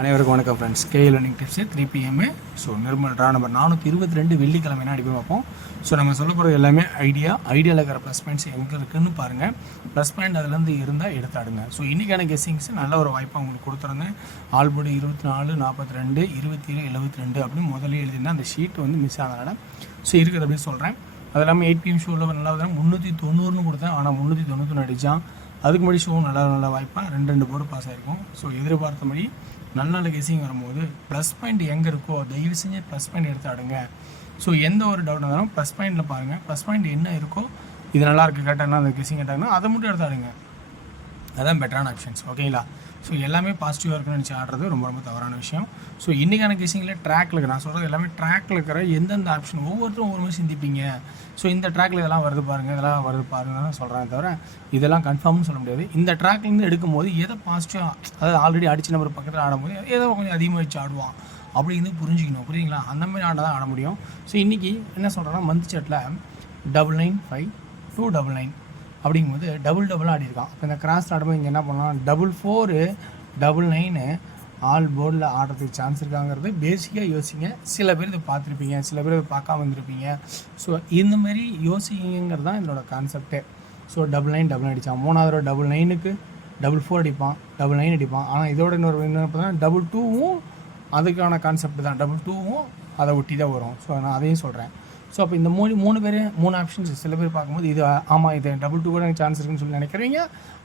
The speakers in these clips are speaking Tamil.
அனைவருக்கும் வணக்கம் friends. KL learning tips 3 PM. So Nirmal draw number 422 வெள்ளிக்கிழமை என்ன அடிப்போம் பார்ப்போம். ஸோ நம்ம சொல்ல போகிறது எல்லாமே ஐடியாவில் இருக்கிற ப்ளஸ் பாயிண்ட்ஸ் எங்கே இருக்குதுன்னு பாருங்கள். ப்ளஸ் பாயிண்ட் அதுலேருந்து இருந்தால் எடுத்தாடுங்க. ஸோ இன்றைக்கான கெஸ்ஸிங்ஸ் நல்ல ஒரு வாய்ப்பாக உங்களுக்கு கொடுத்துருந்தேன். ஆல்போர்டு 24, 42, 27, 72 அப்படின்னு முதல்ல எழுதினா அந்த ஷீட் வந்து மிஸ் ஆனதுனால ஸோ இருக்குது அப்படின்னு சொல்கிறேன். அது இல்லாமல் 8 PM ஷோவில் நல்லா 390 கொடுத்தேன். ஆனால் 391 அடித்தான். அதுக்கு முன்னாடி ஷோ நல்ல வாய்ப்பாக 2 போர்டு பாஸ் ஆகிருக்கும். ஸோ எதிர்பார்த்தபடி நல்ல கெஸிங் வரும்போது ப்ளஸ் பாயிண்ட் எங்கே இருக்கோ தயவு செஞ்சு ப்ளஸ் பாயிண்ட் எடுத்து ஆடுங்க. ஸோ எந்த ஒரு டவுட் இருந்தாலும் ப்ளஸ் பாயிண்டில் பாருங்கள். ப்ளஸ் பாயிண்ட் என்ன இருக்கோ இது நல்லா இருக்குது கேட்டாங்கன்னா அந்த கெஸிங் கேட்டாங்கன்னா அதை மட்டும் எடுத்து ஆடுங்க. அதான் பெட்டரான ஆப்ஷன்ஸ். ஓகேங்களா? ஸோ எல்லாமே பாசிட்டிவாக இருக்குன்னு நினச்சி ஆடுறது ரொம்ப தவறான விஷயம். ஸோ இன்றைக்கான கெஸிங்கில் ட்ராக்கில் இருக்குது. நான் சொல்கிறது எல்லாமே ட்ராக்கில் இருக்கிற எந்தெந்த ஆப்ஷன் ஒவ்வொருத்தரும் ஒவ்வொரு மாதிரி சிந்திப்பீங்க. ஸோ இந்த ட்ராக்கில் இதெல்லாம் வருது பாருங்கள், இதெல்லாம் வருது பாருங்கள் தான் சொல்கிறேன் தவிர இதெல்லாம் கன்ஃபார்ம்னு சொல்ல முடியாது. இந்த ட்ராக்லேருந்து எடுக்கும்போது எதை பாசிட்டிவாக, அதாவது ஆல்ரெடி அடிச்சு நம்பர் பக்கத்தில் ஆடும்போது ஏதோ கொஞ்சம் அதிகமாக வச்சு ஆடுவான் அப்படின்னு புரிஞ்சுக்கணும். புரியுங்களா? அந்த மாதிரி ஆட தான் ஆட முடியும். ஸோ இன்றைக்கி என்ன சொல்கிறேன்னா மந்த் சாட்டில் 995299 அப்படிங்கும்போது டபுளாக ஆடிருக்கான். இப்போ இந்த கிராஸ் ஆடும்போது இங்கே என்ன பண்ணலாம், 44 99 ஆல் போர்டில் ஆடுறதுக்கு சான்ஸ் இருக்காங்கிறது பேசிக்காக யோசிங்க. சில பேர் இதை பார்த்துருப்பீங்க, சில பேர் இதை பார்க்காம வந்துருப்பீங்க. ஸோ இந்தமாரி யோசிங்கிறது தான் இதோட கான்செப்டே. ஸோ 99 அடித்தான். மூணாவது 99க்கு 44 அடிப்பான், 99 அடிப்பான். ஆனால் இதோட இன்னொரு பார்த்தா 22வும் அதுக்கான கான்செப்ட் தான். 22வும் அதை ஒட்டி தான் வரும். ஸோ நான் அதையும் சொல்கிறேன். ஸோ அப்போ இந்த மூணு பேர் 3 ஆப்ஷன்ஸ் சில பேர் பார்க்கும்போது இது ஆமாம் இது 22 கூட எனக்கு சான்ஸ் இருக்குன்னு சொல்லி நினைக்கிறீங்க,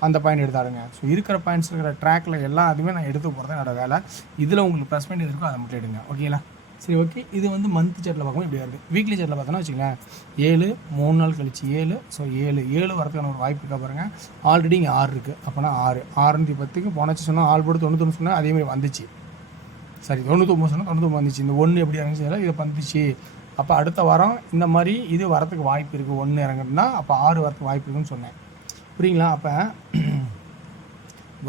அந்த பாயிண்ட் எடுத்தாருங்க. ஸோ இருக்கிற பாயிண்ட்ஸ் இருக்கிற ட்ராக்கில் எல்லாத்தையுமே நான் எடுத்து போகிறது என்னோடய வேலை. இதில் உங்களுக்கு ப்ளஸ் பாயிண்ட் இருக்கோ அதை மட்டும் எடுங்க. ஓகேங்களா? சரி, ஓகே. இது வந்து மந்த் சாட்டில் பார்க்கும்போது இப்படி வருது. வீக்லி சாட்டில் பார்த்தோன்னா வச்சுக்கோங்களேன், 7 3 நாள் கழிச்சு 7. ஸோ 7 வரதுக்கான ஒரு வாய்ப்பு இருக்கா பாருங்கள். ஆல்ரெடி இங்கே 6 இருக்குது. அப்போனா 610க்கு போனச்சு சொன்னால் ஆல் போர்டு 99 சொன்னால் அதேமாதிரி வந்துச்சு. சரி, 99 சொன்னால் 99 வந்துச்சு. இந்த 1 எப்படி இறங்குச்சு இதை வந்துச்சு. அப்போ அடுத்த வாரம் இந்த மாதிரி இது வரத்துக்கு வாய்ப்பு இருக்குது. 1 இறங்குதுன்னா அப்போ 6 வரத்துக்கு வாய்ப்பு இருக்குன்னு சொன்னேன். புரியுங்களா? அப்போ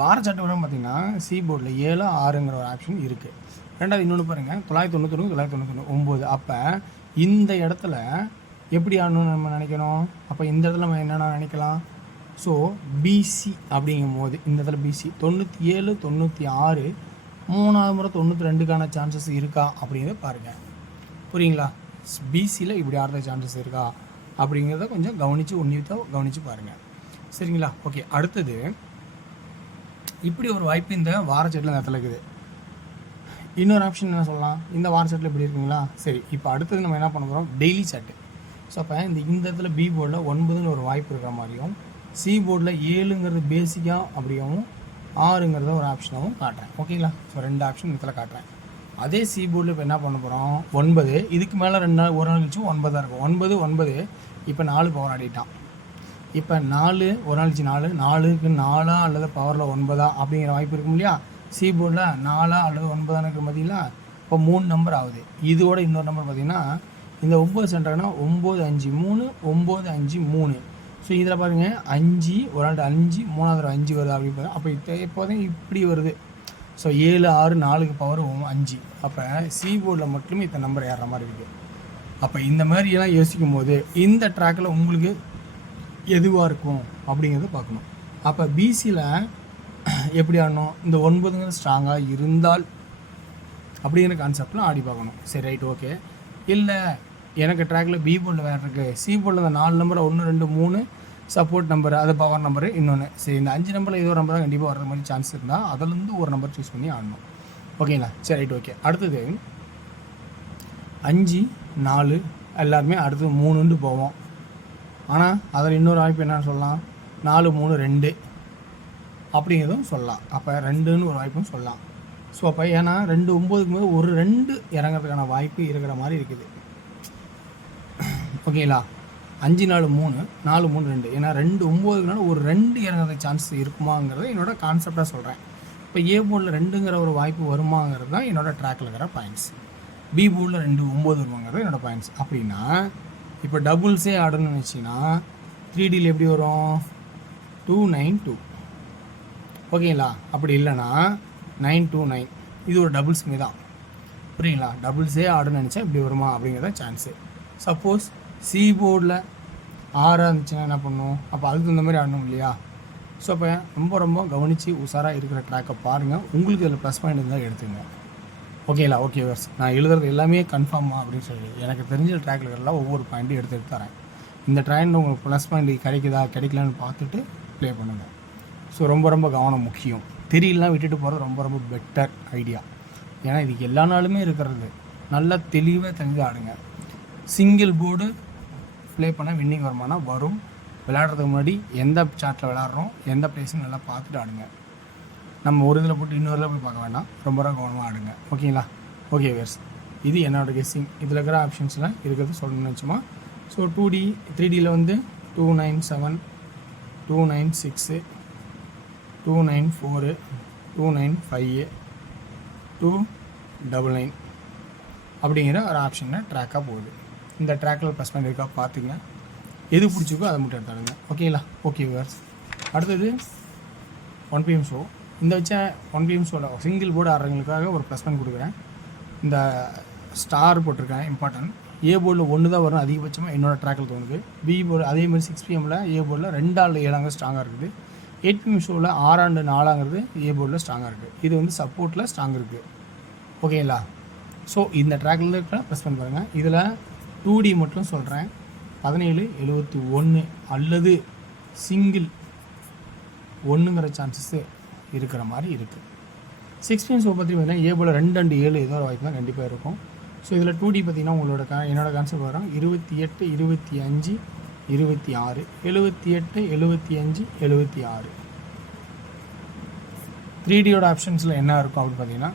வார சட்டம் பார்த்திங்கன்னா சி போர்டில் 7 6ங்கிற ஒரு ஆப்ஷன் இருக்குது. ரெண்டாவது இன்னொன்று பாருங்கள், 991 999. அப்போ இந்த இடத்துல எப்படி ஆடணும்னு நம்ம நினைக்கணும். அப்போ இந்த இடத்துல நம்ம என்னென்ன நினைக்கலாம். ஸோ பிசி அப்படிங்கும் போது இந்த இடத்துல பிசி 97 96 மூணாவது முறை 92க்கான சான்சஸ் இருக்கா அப்படிங்கிறத பாருங்கள். புரியுங்களா? பிசியில் இப்படி ஆடுற சான்சஸ் இருக்கா அப்படிங்கிறத கொஞ்சம் கவனித்து பாருங்கள். சரிங்களா? ஓகே. அடுத்தது இப்படி ஒரு வாய்ப்பு இந்த வார செட்டில் இந்த இடத்துல இருக்குது. இன்னொரு ஆப்ஷன் என்ன சொல்லலாம், இந்த வார செட்டில் இப்படி இருக்குங்களா. சரி, இப்போ அடுத்தது நம்ம என்ன பண்ண போகிறோம், டெய்லி சாட்டு. ஸோ அப்போ இந்த இடத்துல பி போர்டில் 9ன்னு ஒரு வாய்ப்பு இருக்கிற மாதிரியும், சி போர்டில் 7ங்கிறது பேசிக்காக அப்படியும் 6ங்கிறத ஒரு ஆப்ஷனாகவும் காட்டுறேன். ஓகேங்களா? ஸோ 2 ஆப்ஷன் இடத்துல காட்டுறேன். அதே சி போர்டில் இப்போ என்ன பண்ண போகிறோம், 9 இதுக்கு மேலே 2 நாள் ஒரு நாள் கழிச்சு 9 இருக்கும். 9 இப்போ 4 பவர் ஆடிட்டான். இப்போ 4 ஒரு நாள் கழிச்சு 4க்கு 4 அல்லது பவரில் 9 அப்படிங்கிற வாய்ப்பு இருக்கும் இல்லையா. சி போர்டில் 4 அல்லது 9 இருக்கிற பார்த்தீங்களா. இப்போ 3 நம்பர் ஆகுது. இதோட இன்னொரு நம்பர் பார்த்தீங்கன்னா இந்த 9 சென்டர்னா 953 953. ஸோ இதில் பாருங்கள் 5 ஒரு நாள் 5 மூணாவது 5 வருது அப்படி. அப்போ இப்போதான் இப்படி வருது. ஸோ 7 6 4க்கு பவர் 5. அப்போ சி போர்டில் மட்டுமே இத்தனை நம்பர் ஏறுற மாதிரி இருக்குது. அப்போ இந்த மாதிரியெல்லாம் யோசிக்கும் போது இந்த ட்ராக்கில் உங்களுக்கு எதுவாக இருக்கும் அப்படிங்கிறத பார்க்கணும். அப்போ பிசியில் எப்படி ஆடணும், இந்த 9ங்கிறது ஸ்ட்ராங்காக இருந்தால் அப்படிங்கிற கான்செப்டில் ஆடி பார்க்கணும். சரி, ரைட், ஓகே. இல்லை எனக்கு ட்ராக்கில் பி போர்டில் வேறு இருக்குது, சி போர்டில் இந்த 4 நம்பர் 1 2 3 சப்போர்ட் நம்பர், அது பவர் நம்பரு இன்னொன்று. சரி, இந்த 5 நம்பரில் ஏதோ ஒரு நம்பர் தான் கண்டிப்பாக வர்ற மாதிரி சான்ஸ் இருந்தால் அதிலேருந்து ஒரு நம்பர் சூஸ் பண்ணி ஆடணும். ஓகேங்களா? சரி, ரைட், ஓகே. அடுத்தது 5 4 எல்லாருமே அடுத்தது 3ன்னு போவோம். ஆனால் அதில் இன்னொரு வாய்ப்பு என்னென்னு சொல்லலாம், 4 3 2 அப்படிங்கிறதும் சொல்லலாம். அப்போ 2ன்னு ஒரு வாய்ப்பும் சொல்லலாம். ஸோ அப்போ ஏன்னா 2 9க்கு போது ஒரு 2 இறங்கிறதுக்கான வாய்ப்பு இருக்கிற மாதிரி இருக்குது. ஓகேங்களா? 5 4 3 4 3 2. ஏன்னா 2 9க்குனால ஒரு 2 இறங்குறதுக்கு சான்ஸ் இருக்குமாங்கிறத என்னோட கான்செப்டாக சொல்கிறேன். இப்போ ஏ போர்டில் 2ங்கிற ஒரு வாய்ப்பு வருமாங்கிறது தான் என்னோட ட்ராக்கில் இருக்கிற பாயிண்ட்ஸ். பி போர்டில் 2 9 வருமாங்கிறது என்னோடய பாயிண்ட்ஸ். அப்படின்னா இப்போ டபுள்ஸே ஆடணும்னு நினச்சிங்கன்னா 3Dயில் எப்படி வரும், 292. ஓகேங்களா? அப்படி இல்லைன்னா 929. இது ஒரு டபுள்ஸுமே தான். புரியுங்களா? டபுள்ஸே ஆடணும்னு நினச்சா இப்படி வருமா அப்படிங்கிறத சான்ஸு. சப்போஸ் சி போர்டில் 6 இருந்துச்சுன்னா என்ன பண்ணும், அப்போ அதுக்கு தகுந்த மாதிரி ஆடணும் இல்லையா. ஸோ அப்போ ரொம்ப ரொம்ப கவனித்து உஷாராக இருக்கிற ட்ராக்கை பாருங்கள். உங்களுக்கு இதில் ப்ளஸ் பாயிண்ட் இருந்தால் எடுத்துங்க. ஓகேங்களா? ஓகே வர்ஸ், நான் எழுதுறது எல்லாமே கன்ஃபார்மா அப்படின்னு சொல்லி எனக்கு தெரிஞ்ச ட்ராக்கில் எல்லாம் ஒவ்வொரு பாயிண்ட்டும் எடுத்து தரேன். இந்த ட்ராக்கில் உங்களுக்கு ப்ளஸ் பாயிண்ட் கிடைக்குதா கிடைக்கலான்னு பார்த்துட்டு ப்ளே பண்ணுங்கள். ஸோ ரொம்ப ரொம்ப கவனம் முக்கியம். தெரியலாம் விட்டுட்டு போகிறது ரொம்ப ரொம்ப பெட்டர் ஐடியா. ஏன்னா இது எல்லா நாளுமே இருக்கிறது. நல்லா தெளிவாக தெரிஞ்சு ஆடுங்க. சிங்கிள் போர்டு ப்ளே பண்ண வின்னிங் வருமானா வரும். விளையாடுறதுக்கு முன்னாடி எந்த சார்ட்டில் விளையாடுறோம், எந்த பிளேஸும் நல்லா பார்த்துட்டு ஆடுங்க. நம்ம ஒரு இதில் போட்டு இன்னொரு இதில் போய் பார்க்க வேண்டாம். ரொம்ப ரொம்ப கவனமாக ஆடுங்க. ஓகேங்களா? ஓகே வேர்ஸ், இது என்னோடய கெஸ்ஸிங். இதில் இருக்கிற ஆப்ஷன்ஸ்லாம் இருக்கிறது சொல்லணும்னு வச்சுமா. ஸோ 2D 3Dயில் வந்து 297, 296, 294, 295, 299 அப்படிங்கிற ஒரு ஆப்ஷனில் ட்ராக்காக போகுது. இந்த ட்ராக்கில் ப்ளஸ் பாயிண்ட் இருக்கா பார்த்துங்க. எது பிடிச்சிக்கோ அதை மட்டும் எடுத்தாடுங்க. ஓகேங்களா? ஓகே வியூவர்ஸ், அடுத்தது 1 PM ஷோ. இந்த வச்ச 1 PM ஷோவில் சிங்கிள் போர்டு ஆடுறவங்களுக்காக ஒரு ப்ளஸ் பாயிண்ட் கொடுக்குறேன். இந்த ஸ்டார் போட்டிருக்கேன் இம்பார்ட்டன்ட். ஏ போர்டில் 1 தான் வரும் அதிகபட்சமாக என்னோடய ட்ராக்கில் தோணுது. பி போர்டு அதேமாதிரி 6 PMல் ஏ போர்டில் 2 ஆள் 7 ஸ்ட்ராங்காக இருக்குது. 8 PM ஷோவில் 6 and 4 ஏ போர்டில் ஸ்ட்ராங்காக இருக்குது. இது வந்து சப்போர்ட்டில் ஸ்ட்ராங் இருக்குது. ஓகேங்களா? ஸோ இந்த ட்ராக்கில் இருக்கிற ப்ளஸ் பண்ணி பாருங்கள். இதில் 2D மட்டும் சொல்கிறேன். 1771 அல்லது சிங்கிள் 1ங்கிற சான்சஸ்ஸு இருக்கிற மாதிரி இருக்குது. 6 PM ஷோ பற்றி பார்த்தீங்கன்னா ஏ போல் 2 and 7 ஏதோ ஒரு வாய்ப்பு தான் கண்டிப்பாக இருக்கும். ஸோ இதில் 2D பார்த்திங்கன்னா உங்களோட என்னோடய கான்செப்ட் வரும் 28, 25, 26, 78, 75, 76. 3Dயோட ஆப்ஷன்ஸில் என்ன இருக்கும் அப்படின்னு பார்த்தீங்கன்னா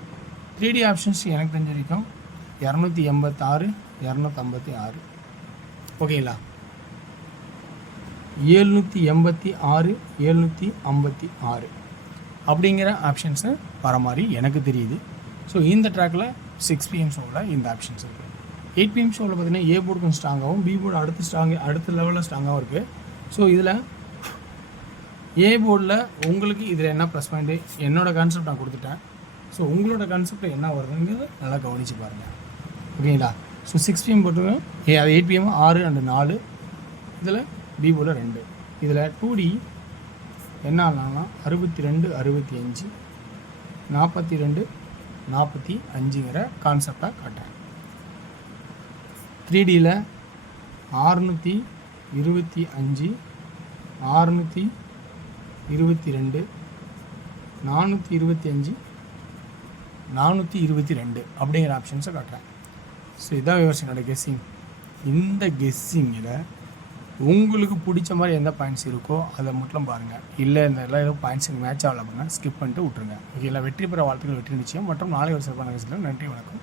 3D ஆப்ஷன்ஸ் எனக்கு தெரிஞ்ச வரைக்கும் 286, 256. ஓகேங்களா? 786, 756 அப்படிங்கிற ஆப்ஷன்ஸு வர மாதிரி எனக்கு தெரியுது. ஸோ இந்த ட்ராக்கில் 6 PM ஷோவில் இந்த ஆப்ஷன்ஸ் இருக்குது. 8 PM ஷோவில் பார்த்தீங்கன்னா ஏ போர்டு கொஞ்சம் ஸ்ட்ராங்காகவும் பி போர்டு அடுத்த லெவலில் ஸ்ட்ராங்காகவும் இருக்குது. ஸோ இதில் ஏ போர்டில் உங்களுக்கு இதில் என்ன ப்ளஸ் பாயிண்ட்டு என்னோடய கான்செப்ட் நான் கொடுத்துட்டேன். ஸோ உங்களோட கான்செப்டில் என்ன வருதுங்கிறது நல்லா கவனித்து பாருங்கள். ஓகேங்களா? ஸோ 6 PM போட்டுருங்க. அது 8 PM 6 and 4. இதில் பி போர்டில் 2. இதில் 2D என்ன ஆகலாம்னா 62, 65, 42, 45ங்கிற கான்செப்டாக காட்டுறேன். 3Dயில் 625, 622, 425, 422 அப்படிங்கிற ஆப்ஷன்ஸை காட்டுறேன். ஸோ இதான் விவசாயினோட கெஸ்ஸிங். இந்த கெஸ்ஸிங்கில் உங்களுக்கு பிடிச்ச மாதிரி எந்த பாயிண்ட்ஸ் இருக்கோ அதை மட்டும் பாருங்கள். இல்லை இந்த எல்லாம் ஏதோ பாயிண்ட்ஸுக்கு மேட்ச் ஆகல அப்படின்னா ஸ்கிப் பண்ணிட்டு விட்டுருங்க. ஓகே, இல்லை வெற்றி பெற வாழ்த்துக்கள், வெற்றி நிச்சயம் மற்றும் நாளை ஒரு சிறப்பான கெஸ்ஸில். நன்றி, வணக்கம்.